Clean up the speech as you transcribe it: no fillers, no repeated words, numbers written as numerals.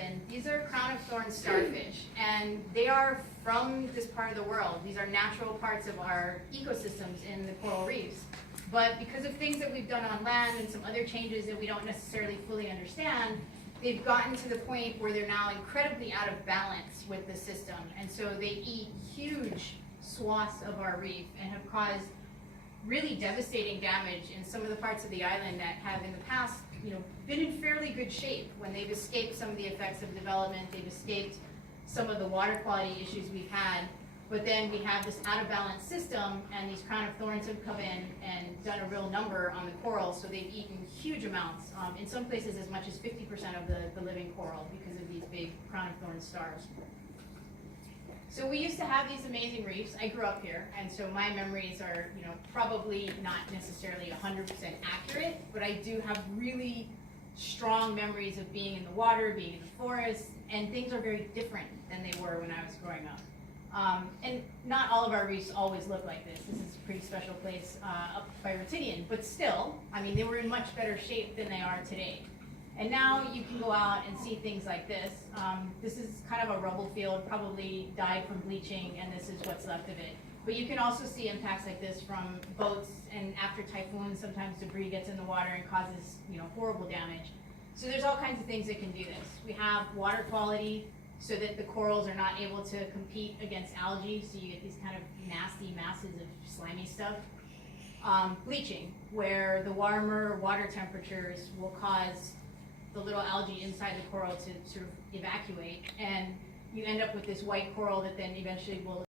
And these are crown of thorns starfish, and they are from this part of the world. These are natural parts of our ecosystems in the coral reefs. But because of things that we've done on land and some other changes that we don't necessarily fully understand, they've gotten to the point where they're now incredibly out of balance with the system. And so they eat huge swaths of our reef and have caused really devastating damage in some of the parts of the island that have in the past, been in fairly good shape. When they've escaped some of the effects of development, they've escaped some of the water quality issues we've had. But then we have this out of balance system, and these crown of thorns have come in and done a real number on the coral. So they've eaten huge amounts, in some places as much as 50% of the living coral because of these big crown of thorns stars. So we used to have these amazing reefs. I grew up here, and so my memories are, probably not necessarily 100% accurate, but I do have really strong memories of being in the water, being in the forest, and things are very different than they were when I was growing up. And not all of our reefs always look like this. This is a pretty special place up by Rutidian, but still, they were in much better shape than they are today. And now you can go out and see things like this. This is kind of a rubble field, probably died from bleaching, and this is what's left of it. But you can also see impacts like this from boats, and after typhoons, sometimes debris gets in the water and causes, horrible damage. So there's all kinds of things that can do this. We have water quality, so that the corals are not able to compete against algae, so you get these kind of nasty masses of slimy stuff. Bleaching, where the warmer water temperatures will cause the little algae inside the coral to sort of evacuate, and you end up with this white coral that then eventually will